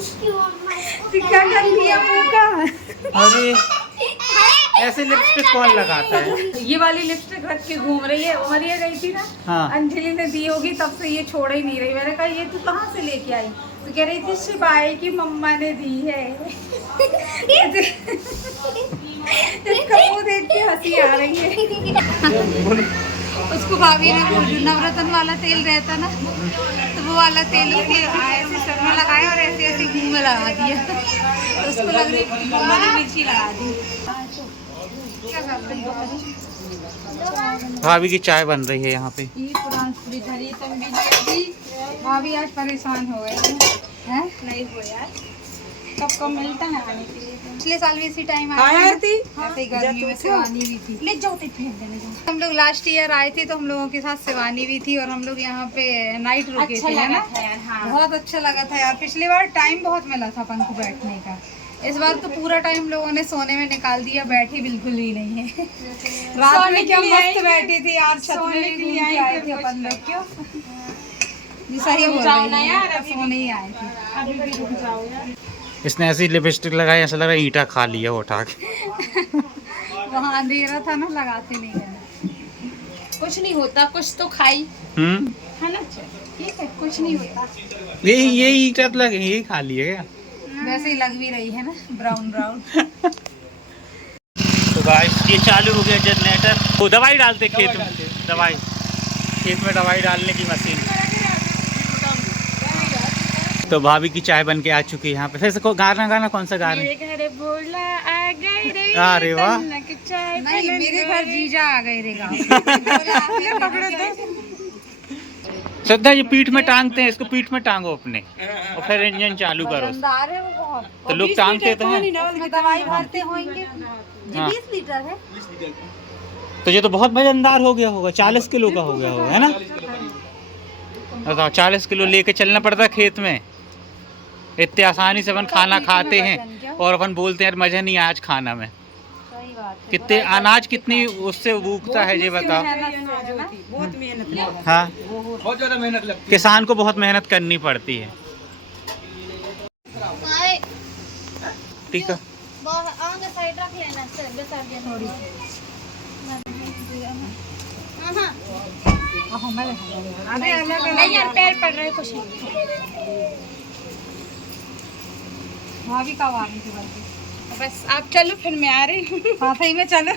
क्या कर लिया मुंह का? अरे ऐसे लिपस्टिक कौन लगाता है? ये वाली लिपस्टिक रख के घूम रही है। उमरिया गई थी ना, हाँ। अंजलि ने दी होगी, तब से ये छोड़ ही नहीं रही। मैंने कहा ये तू कहाँ से लेके आई? तो कह रही थी शिवाय की मम्मा ने दी है। इसका मुंह देख के हंसी आ रही है। उसको भाभी ने वो जो नवरत्न वाला तेल रहता ना, तो वो वाला तेल उसके ऐसे सर में लगाया और ऐसे ऐसे मुंह में लगा दिया। तो उसको लग रही मैंने मिर्ची लगा दी। क्या कर रही हो? भाभी की चाय बन रही है यहाँ पे। ये पुरान पूरी धरी भाभी आज परेशान हो गए हैं। नहीं हो यार, कब कब मिलता है आने के लिए। पिछले साल भी इसी टाइम आया थी, ऐसे ही गर्मी में सिवानी भी थी। ले जाओ हम लोग लास्ट ईयर आए थे, तो हम लोगों के साथ सिवानी भी थी और हम लोग यहाँ पे नाइट रुके थे, है ना। बहुत अच्छा लगा था यार। पिछली बार टाइम बहुत मिला था अपन को बैठने का, इस बार तो पूरा टाइम लोगों ने सोने में निकाल दिया, बैठी बिल्कुल ही नहीं है। रात में क्या मस्त बैठी थी यार, छत में भी घूम के आए थे अपन लोग। क्यों सही बोल रही है यार, सोने ही आए थे। अभी भी रुक जाओ यार। इसने ऐसी लिपस्टिक लगाई, ऐसा लग रहा है ईंटा खा लिया उठा के। वहाँ अंधेरा था ना, लगाते नहीं है। कुछ नहीं होता, कुछ तो खाई है ना। ठीक है, कुछ नहीं होता। ये ईंटा तो लगे, यही खा लिए क्या? वैसे ही लग भी रही है ना, ब्राउन ब्राउन। तो गाइस ये चालू हो गया जनरेटर। वो दवाई डालते खेत में, दवाई खेत में दवाई डालने की मशीन। तो भाभी की चाय बन के आ चुकी है यहाँ पे। फिर से गाना कौन सा गा रहे हैं? अरे वाह, नहीं मेरे घर जीजा आ गए रे गाँव। श्रद्धा ये पीठ में टांगते हैं, इसको पीठ में टांगो अपने और फिर इंजन चालू करो। तो लोग टांगते तो हैं। दवाई भरते होंगे। हाँ। 20 लीटर है। तो ये तो बहुत वजनदार हो गया होगा, 40 किलो का हो गया होगा, है ना। बताओ 40 किलो लेके चलना पड़ता है खेत में। इतने आसानी से अपन खाना खाते हैं और अपन बोलते हैं मजा नहीं आज खाना में। सही बात है। कितने अनाज कितनी उससे उगता है ये बताओ। बहुत मेहनत। हाँ, बहुत ज्यादा मेहनत लगती किसान को बहुत मेहनत करनी पड़ती है। ठीक है, नहीं यार, पैर पड़ रहे कुछ भाभी कब आ रही थी बल्कि। बस आप चलो, फिर मैं आ रही हूँ। हाँ सही में चलो।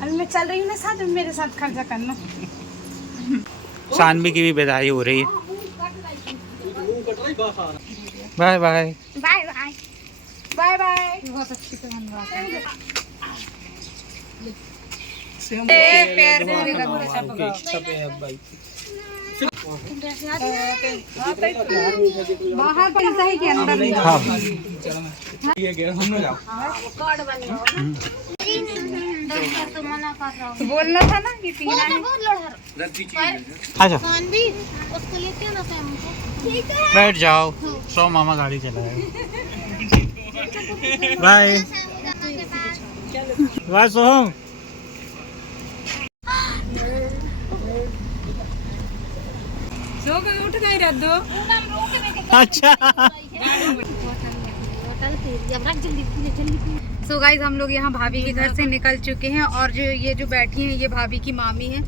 अरे मैं चल रही हूँ ना साथ में, मेरे साथ खर्चा करना। सानवी की भी विदाई हो रही है। Bye bye bye bye bye bye. बहुत अच्छी से बन रहा है। पैर बाहर पैसा ही के अंदर नहीं। हाँ। बोलना था ना कि पीना है। अच्छा बैठ जाओ, सो मामा गाड़ी चलाए। बाय बाय सोहम। उठ गई रह दो। अच्छा सो गाइस हम लोग यहाँ भाभी के घर से निकल चुके हैं और जो ये जो बैठी हैं ये भाभी की मामी है।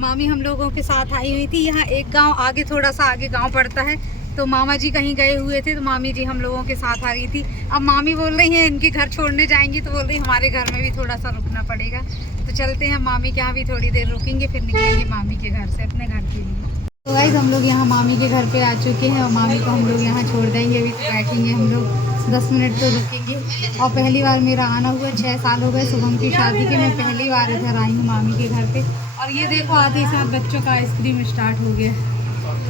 मामी हम लोगों के साथ आई हुई थी। यहाँ एक गांव आगे, थोड़ा सा आगे गांव पड़ता है, तो मामा जी कहीं गए हुए थे, तो मामी जी हम लोगों के साथ आ गई थी। अब मामी बोल रही हैं इनके घर छोड़ने जाएंगी, तो बोल रही हमारे घर में भी थोड़ा सा रुकना पड़ेगा। तो चलते हैं मामी के यहाँ भी थोड़ी देर रुकेंगे, फिर निकलेंगे मामी के घर से अपने घर के लिए। तो गाइस हम लोग यहाँ मामी के घर पे आ चुके हैं और मामी को हम लोग यहाँ छोड़ देंगे। अभी तो बैठेंगे हम लोग 10 मिनट तो रुकेंगे। और पहली बार मेरा आना हुआ, 6 साल हो गए शुभम की शादी के, मैं पहली बार इधर आई हूँ मामी के घर पे। और ये देखो आधे साथ बच्चों का आइसक्रीम स्टार्ट हो गया।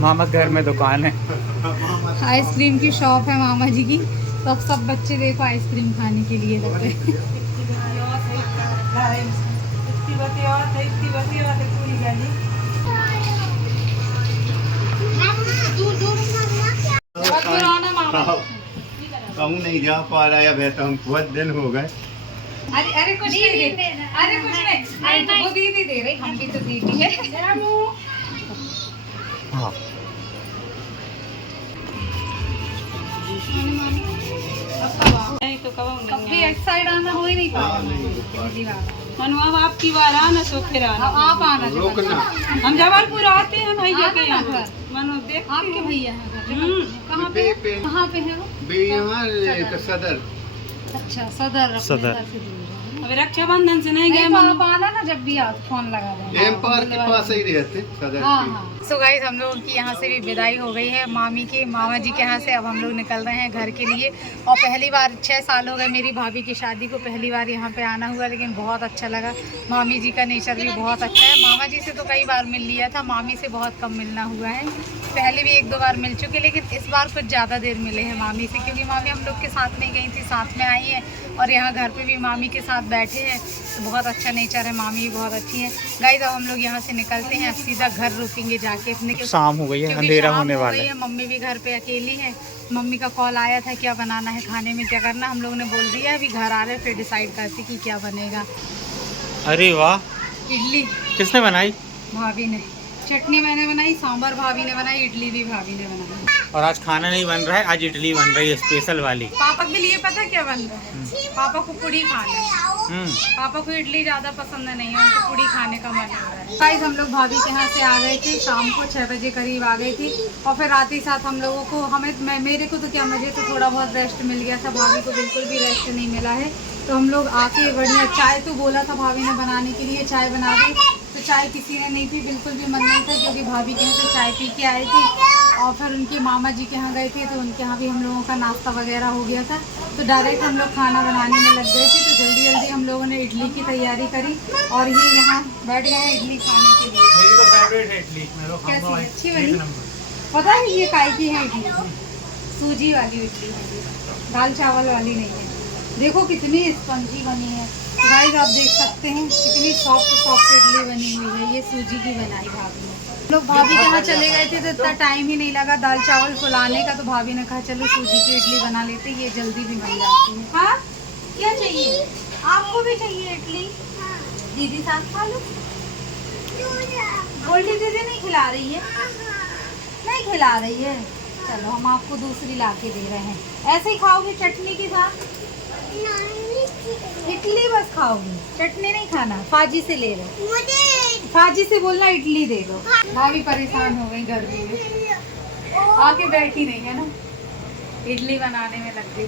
मामा घर में दुकान है, आइसक्रीम की शॉप है मामा जी की। तो अब सब बच्चे देखो आइसक्रीम खाने के लिए लग गए। कहूँ नहीं जा पा रहा है, तो हम बहुत दिन हो गए अरे अरे कुछ नहीं दे, अरे कुछ नहीं, अरे तो वो दीदी दे रही, हम भी तो दीदी है। हाँ नहीं तो कब कभी एक साइड आना हो ही नहीं पाया। मनु अब आपकी बार आना सो फिर आना। आप आना हम जबलपुर आते हैं भैया के यहाँ। घर मनु देख आपके भैया हैं कहाँ पे? कहाँ पे है वो? सदर। अच्छा सदर। सदर। अपने घर से दूर है। अभी रक्षाबंधन से नहीं गए नहीं तो मनु। आप आना ना जब भी आप फोन लगा देना। एम पार्क के पास ही रहते सदर हाँ की। हाँ। सो गाइस हम लोगों की यहाँ से भी विदाई हो गई है मामी के मामा जी के यहाँ से। अब हम लोग निकल रहे हैं घर के लिए। और पहली बार 6 साल हो गए मेरी भाभी की शादी को, पहली बार यहाँ पे आना हुआ, लेकिन बहुत अच्छा लगा। मामी जी का नेचर भी बहुत अच्छा है। मामा जी से तो कई बार मिल लिया था, मामी से बहुत कम मिलना हुआ है। पहले भी 1-2 बार मिल चुके, लेकिन इस बार कुछ ज़्यादा देर मिले हैं मामी से, क्योंकि मामी हम लोग के साथ में गई थी, साथ में आई है और यहाँ घर पे भी मामी के साथ बैठे हैं। तो बहुत अच्छा नेचर है, मामी भी बहुत अच्छी है। गाइस अब हम लोग यहाँ से निकलते हैं, अब सीधा घर रुकेंगे जाके अपने के। शाम हो गई है, क्योंकि अंधेरा शाम होने हो वाला गई है। है, मम्मी भी घर पे अकेली है। मम्मी का कॉल आया था क्या बनाना है खाने में, क्या करना, हम लोग ने बोल दिया अभी घर आ रहे फिर डिसाइड करते कि क्या बनेगा। अरे वाह, इडली किसने बनाई? भाभी ने, चटनी मैंने बनाई, सांभर भाभी ने बनाई, इडली भी भाभी ने बनाई। और आज खाना नहीं बन रहा है, आज इडली बन रही है स्पेशल वाली। पापा के लिए पता क्या बन रहा है? पापा को पूड़ी खाना है। पापा को इडली ज़्यादा पसंद नहीं है, उनको पूड़ी खाने का मन हो रहा है। गाइस हम लोग भाभी के यहाँ से आ गए थे, शाम को 6 बजे करीब आ गए थे। और फिर रात ही साथ हम लोगों को मेरे को तो क्या, मुझे तो थोड़ा बहुत रेस्ट मिल गया था, भाभी को बिल्कुल भी रेस्ट नहीं मिला है। तो हम लोग आके बढ़िया चाय तो बोला था भाभी ने बनाने के लिए, चाय बना दी, तो चाय किसी ने नहीं पी, बिल्कुल भी मन नहीं था, क्योंकि भाभी के यहाँ से चाय पी के आए थे। और फिर उनके मामा जी के यहाँ गए थे, तो उनके यहाँ भी हम लोगों का नाश्ता वगैरह हो गया था। तो डायरेक्ट हम लोग खाना बनाने में लग गए थे। तो जल्दी जल्दी हम लोगों ने इडली की तैयारी करी और ये यहाँ बैठ गए हैं इडली खाने के लिए। मेरी तो फेवरेट है इडली। कैसी है? अच्छी बनी? पता है ये काय की है इडली? सूजी वाली इडली है, दाल चावल वाली नहीं है। देखो कितनी स्पंजी बनी है गाइस, आप देख सकते हैं कितनी सॉफ्ट इडली बनी हुई है। ये सूजी की बनाई भाभी ने। लोग भाभी के यहाँ चले गए थे तो इतना टाइम ही नहीं लगा दाल चावल फुलाने का, तो भाभी ने कहा चलो सूजी की इडली बना लेते, ये जल्दी भी बन जाती है। हाँ क्या चाहिए आपको? भी चाहिए इडली? दीदी साथ खा लो। गोल्डी दीदी नहीं खिला रही है? नहीं खिला रही है, चलो हम आपको दूसरी ला के दे रहे हैं। ऐसे ही खाओगे चटनी के साथ? इडली बस खाओगी, चटनी नहीं खाना? फाजी से ले लो, फाजी से बोलना इडली दे दो। भाभी परेशान हो गई गर्मी में, आके बैठी नहीं है ना, इडली बनाने में लग गई।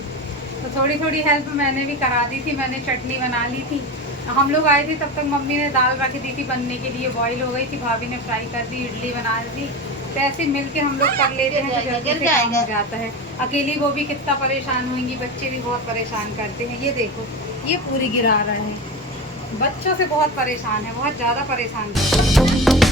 तो थोड़ी थोड़ी हेल्प मैंने भी करा दी थी, मैंने चटनी बना ली थी। हम लोग आए थे तब तक मम्मी ने दाल रख दी थी बनने के लिए, बॉईल हो गई थी, भाभी ने फ्राई कर दी, इडली बना दी। तो ऐसे मिलके हम लोग कर लेते हैं तो जल्दी से काम हो जाता है। अकेली वो भी कितना परेशान होंगी, बच्चे भी बहुत परेशान करते हैं। ये देखो ये पूरी गिरा रहा है, बच्चों से बहुत परेशान है, बहुत ज़्यादा परेशान है।